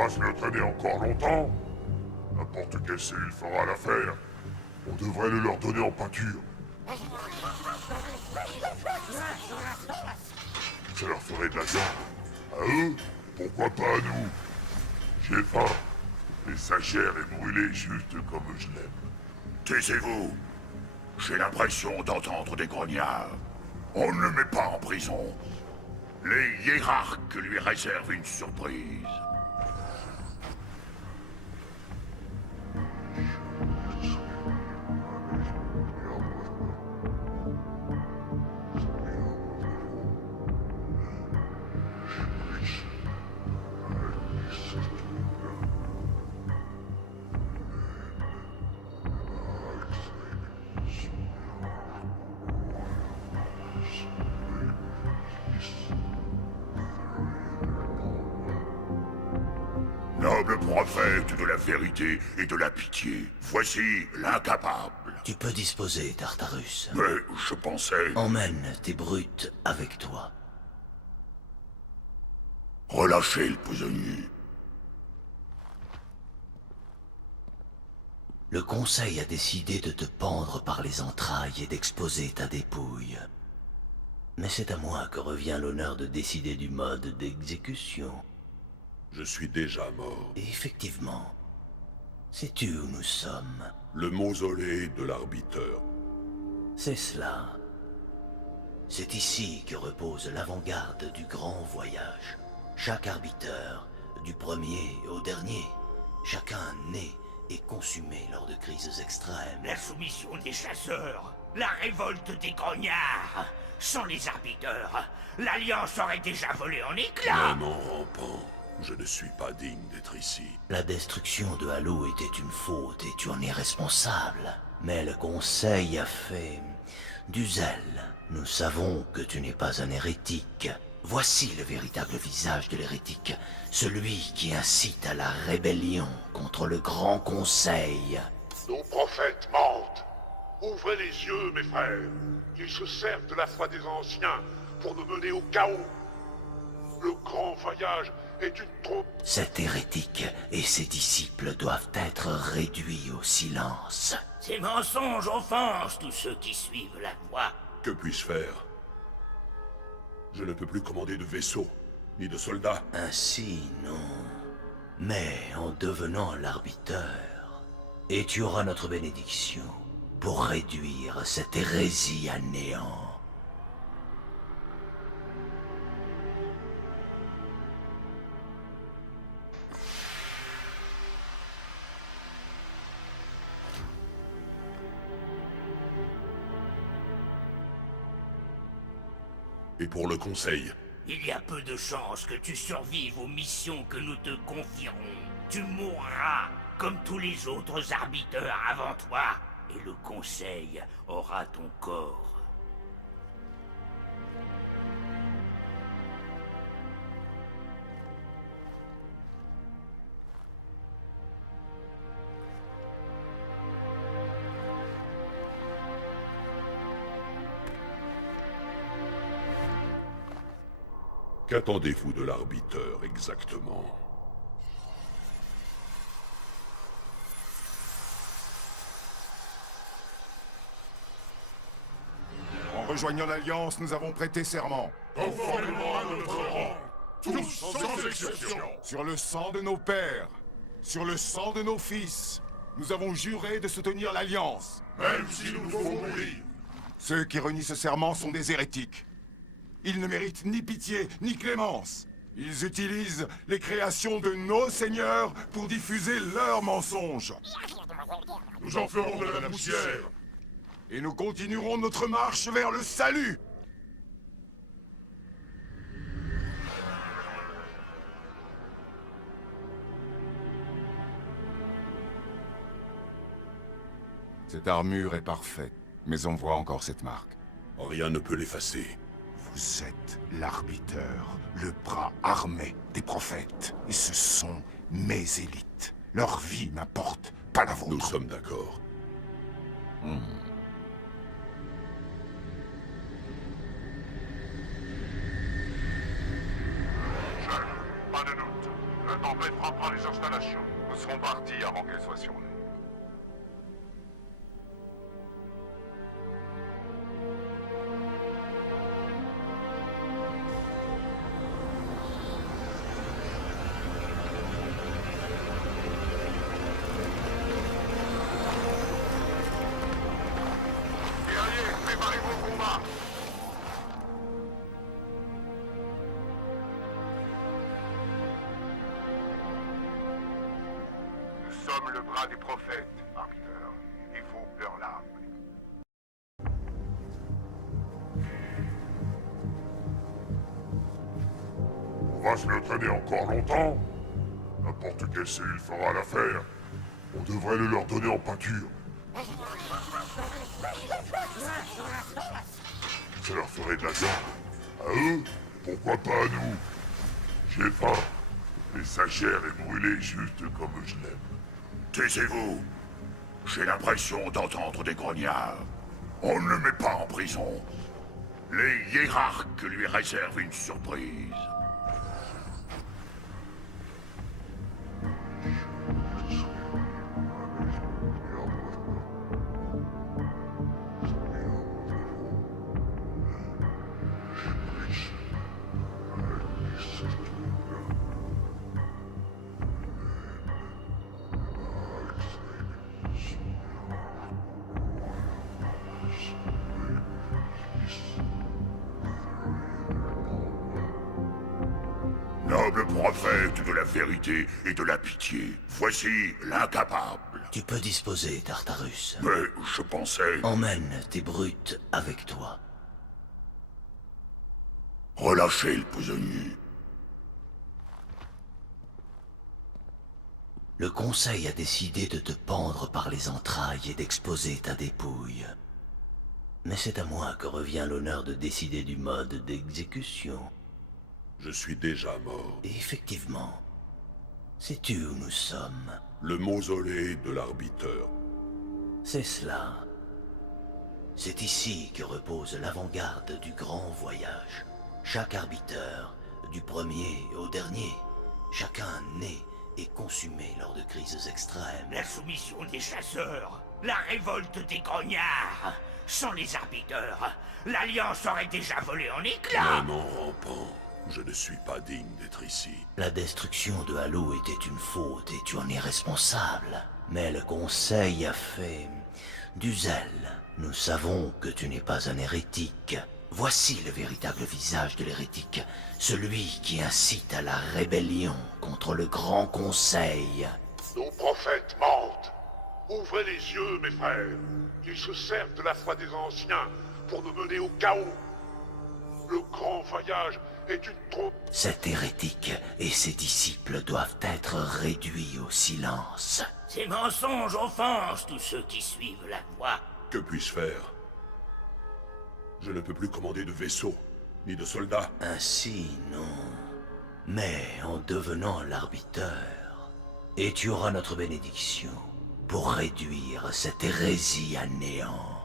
va se le traîner encore longtemps. N'importe quelle cellule fera l'affaire. On devrait le leur donner en pâture. Ça leur ferait de la viande. À eux, pourquoi pas à nous? J'ai faim. Et sa chair est brûlée juste comme je l'aime. Taisez-vous. J'ai l'impression d'entendre des grognards. On ne le met pas en prison. Les hiérarques lui réservent une surprise. Noble prophète de la vérité et de la pitié, voici l'incapable. Tu peux disposer, Tartarus. Mais je pensais... Emmène tes brutes avec toi. Relâchez le prisonnier. Le Conseil a décidé de te pendre par les entrailles et d'exposer ta dépouille. Mais c'est à moi que revient l'honneur de décider du mode d'exécution. Je suis déjà mort. Et effectivement, sais-tu où nous sommes? Le mausolée de l'arbiteur. C'est cela. C'est ici que repose l'avant-garde du grand voyage. Chaque arbiteur, du premier au dernier, chacun né et consumé lors de crises extrêmes. La soumission des chasseurs, la révolte des grognards. Sans les arbiteurs, l'Alliance aurait déjà volé en éclats. Même en rampant, je ne suis pas digne d'être ici. La destruction de Halo était une faute et tu en es responsable. Mais le Conseil a fait du zèle. Nous savons que tu n'es pas un hérétique. Voici le véritable visage de l'hérétique. Celui qui incite à la rébellion contre le Grand Conseil. Nos prophètes mentent. Ouvrez les yeux, mes frères. Ils se servent de la foi des anciens pour nous mener au chaos. Le grand voyage est une trompe. Cet hérétique et ses disciples doivent être réduits au silence. Ces mensonges offensent tous ceux qui suivent la voie. Que puis-je faire? Je ne peux plus commander de vaisseau, ni de soldats. Ainsi, non. Mais en devenant l'arbiteur, et tu auras notre bénédiction pour réduire cette hérésie à néant. Et pour le conseil? Il y a peu de chances que tu survives aux missions que nous te confierons. Tu mourras comme tous les autres arbiteurs avant toi, et le Conseil aura ton corps. Qu'attendez-vous de l'arbiteur exactement? En rejoignant l'Alliance, nous avons prêté serment. Conformément à notre rang. Tous sans exception. Sur le sang de nos pères, sur le sang de nos fils, nous avons juré de soutenir l'Alliance. Même s'il nous faut mourir. Ceux qui renient ce serment sont des hérétiques. Ils ne méritent ni pitié, ni clémence. Ils utilisent les créations de nos seigneurs pour diffuser leurs mensonges. Nous en ferons de la poussière. Et nous continuerons notre marche vers le salut. Cette armure est parfaite, mais on voit encore cette marque. Rien ne peut l'effacer. Vous êtes l'arbiteur, le bras armé des prophètes. Et ce sont mes élites. Leur vie m'importe, pas la vôtre. Nous sommes d'accord. Pas de doute. La tempête frappera les installations. Nous serons partis avant qu'elles soient sur nous. Guerriers, préparez-vous au combat. Nous sommes le bras des prophètes, arbiteur. Il faut leur lame. On va se le traîner encore longtemps? N'importe quelle cellule fera l'affaire. On devrait le leur donner en pâture. Ça leur ferait de la viande. À eux, pourquoi pas à nous? J'ai faim. Et sa chair est brûlée juste comme je l'aime. Taisez-vous. J'ai l'impression d'entendre des grognards. On ne le met pas en prison. Les hiérarques lui réservent une surprise. Noble prophète de la vérité et de la pitié, voici l'incapable. Tu peux disposer, Tartarus. Mais je pensais... Emmène tes brutes avec toi. Relâchez le prisonnier. Le Conseil a décidé de te pendre par les entrailles et d'exposer ta dépouille. Mais c'est à moi que revient l'honneur de décider du mode d'exécution. Je suis déjà mort. Et effectivement, sais-tu où nous sommes? Le mausolée de l'arbiteur. C'est cela. C'est ici que repose l'avant-garde du grand voyage. Chaque arbiteur, du premier au dernier, chacun né et consumé lors de crises extrêmes. La soumission des chasseurs, la révolte des grognards. Sans les arbiteurs, l'Alliance aurait déjà volé en éclats. Même en rampant, je ne suis pas digne d'être ici. La destruction de Halo était une faute et tu en es responsable. Mais le Conseil a fait du zèle. Nous savons que tu n'es pas un hérétique. Voici le véritable visage de l'hérétique. Celui qui incite à la rébellion contre le Grand Conseil. Nos prophètes mentent. Ouvrez les yeux, mes frères. Ils se servent de la foi des anciens pour nous mener au chaos. Le grand voyage est une trompe. Cet hérétique et ses disciples doivent être réduits au silence. Ces mensonges offensent tous ceux qui suivent la voie. Que puis-je faire? Je ne peux plus commander de vaisseau, ni de soldats. Ainsi, non. Mais en devenant l'arbiteur, et tu auras notre bénédiction pour réduire cette hérésie à néant.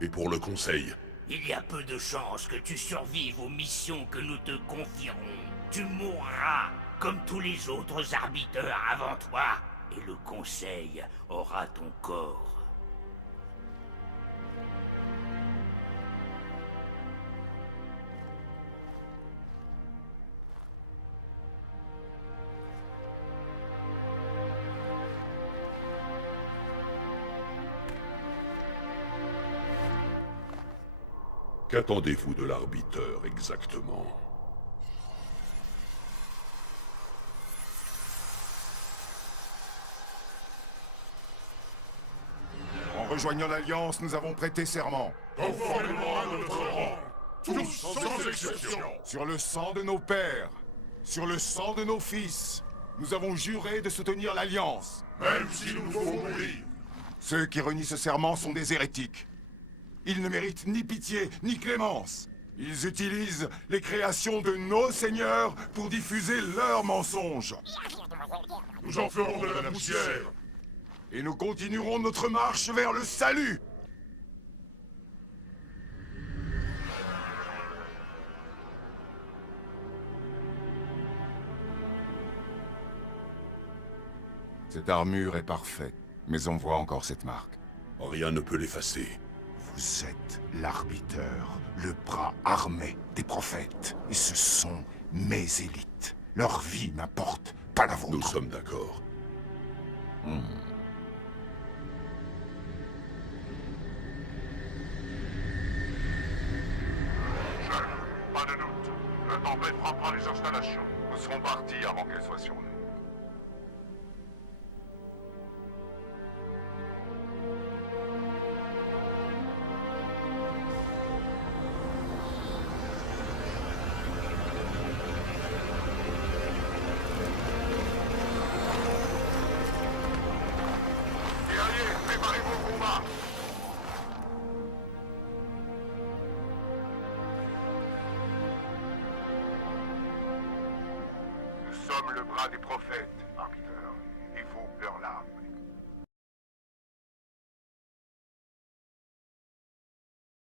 Et pour le Conseil? Il y a peu de chances que tu survives aux missions que nous te confierons. Tu mourras comme tous les autres arbiteurs avant toi, et le Conseil aura ton corps. Qu'attendez-vous de l'arbiteur exactement? En rejoignant l'Alliance, nous avons prêté serment. Conformément à notre rang, tous sans exception. Sur le sang de nos pères, sur le sang de nos fils, nous avons juré de soutenir l'Alliance. Même s'il nous faut mourir. Ceux qui renient ce serment sont des hérétiques. Ils ne méritent ni pitié, ni clémence. Ils utilisent les créations de nos seigneurs pour diffuser leurs mensonges. Nous en ferons de la poussière. Et nous continuerons notre marche vers le salut. Cette armure est parfaite, mais on voit encore cette marque. Rien ne peut l'effacer. Vous êtes l'arbiteur, le bras armé des prophètes. Et ce sont mes élites. Leur vie m'importe, pas la vôtre. Nous sommes d'accord. Chef, pas de doute. La tempête frappera les installations. Nous serons partis avant qu'elle soit sur nous. Guerriers, préparez-vous au combat. Nous sommes le bras des prophètes, arbiter, et vous, leur lame.